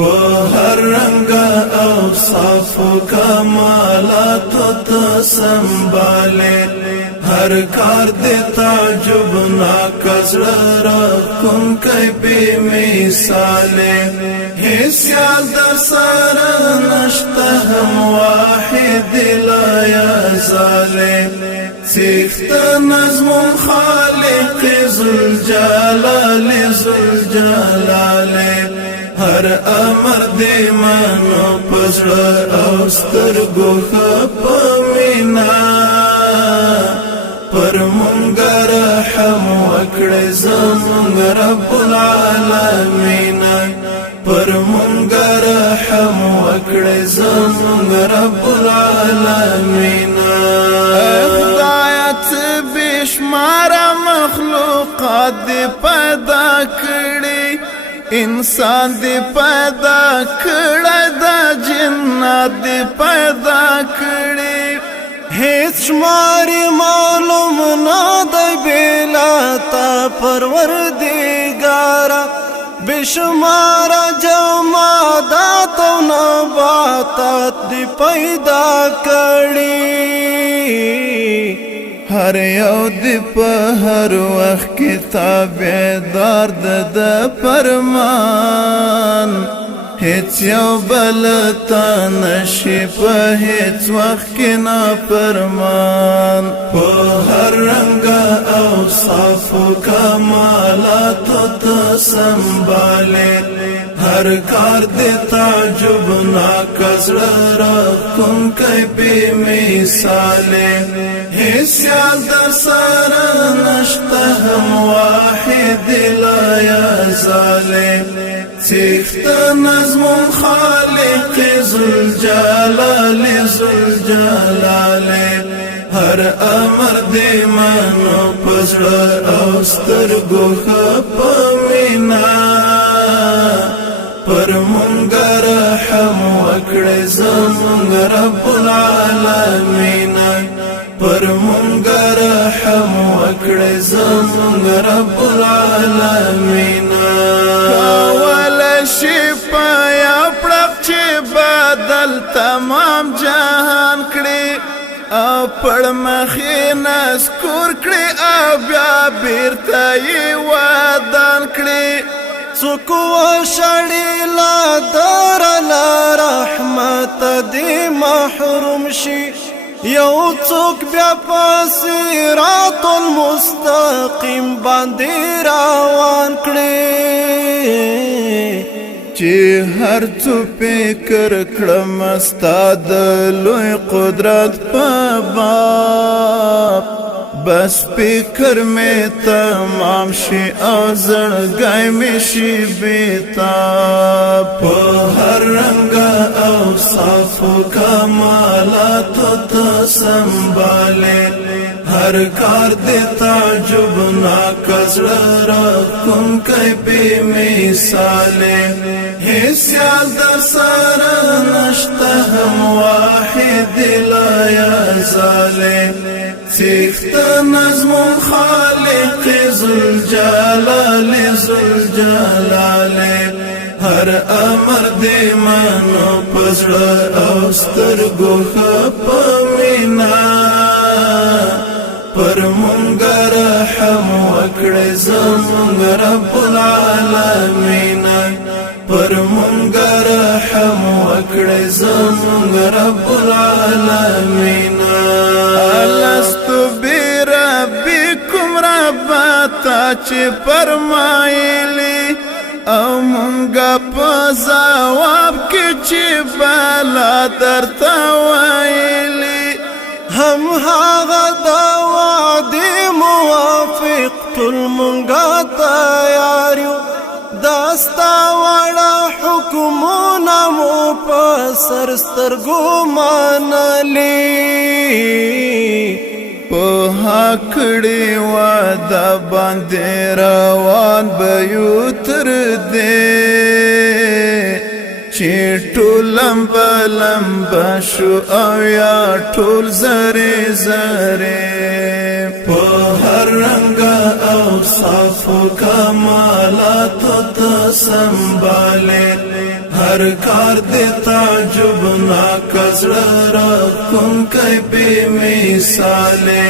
په هر رنگ اوصاف کمالات ته سنباله هر کار دې تعجب ناکزړه راکون کوي بې مثاله هیڅ یاد در سره نشته هم واحد لا یزاله سیخت نظم خالق ذوالجلال ذوالجلال هر امر دی منو پزړه او سترګو خپمینا پر مونږ رحم وکړې زمونږ رب العالمین پر مونږ رحم وکړې زمونږ رب العالمین خدایت بشمار مخلوقات دی پیدا کړي انسان دی پیدا کړه د جنات دی پیدا کړي هیڅ شماري معلوم نه دی بلا تا پروردگارا بشمار جمادات و نباتات دی پیدا کړي هر یو دی په هر وخت کتابدار د فرمان هیڅ یو بل تا نشي په هیڅ وخت کې نه فرمان په هر رنگ اوصاف کمالات ته سنباله هر کار دې تعجب ناکزړه راکون کوي بې مثاله هیڅ یاد در سره نشته هم واحد لا یزاله سیخت نظم خالق ذوالجلال ذوالجلال هر امر دی منو پزړه او سترګو خپمینا پر مونږ رحم وکړې زمونږ رب العالمین پر مونږ رحم وکړې زمونږ رب العالمین شپایا پړق چې بدل تمام جهان کړي او پړ مخې نسکور کړي او بیا بیرته یې ودان کړي څوک وشړي لا در لا رحمت دې محروم شي یو څوک بیا په صراط المستقیم باندې روان کړي چې هر څو فکر کړم ستا د لوی قدرت په باب بس فکر مې تمام شي او زړګی مې شي بېتاب په هر رنګ اوصاف کمالات ته سنباله هر کار دې تعجب ناکزړه راکون کوي بې مثاله هیڅ یاد در سره نشته هم واحد لا یزاله سیخت نظم خالق ذوالجلال ذوالجلال هر امر دی منو پزړه او سترګو خپمینا پر مونږ رحم وکړې زمونږ رب العالمین پر مونږ رحم وکړې زمونږ رب العالمین لست بربکم ربتا چې فرمایلی او مونږه په ځواب کې چې بلا درته ویلی هم هغه د وعدې موافق ټول مونږه تیار یو داستا وړه حکمونه مو په سر سترګو منلي په هکړې واده باندې روان به یو تر دې چې ټول لمبه لمبه شو او یا ټول زرې زرې په هر رنګ اوصاف کمالات ته سنباله هر کار دې تعجب نا کزړه را کوم کای بے مثاله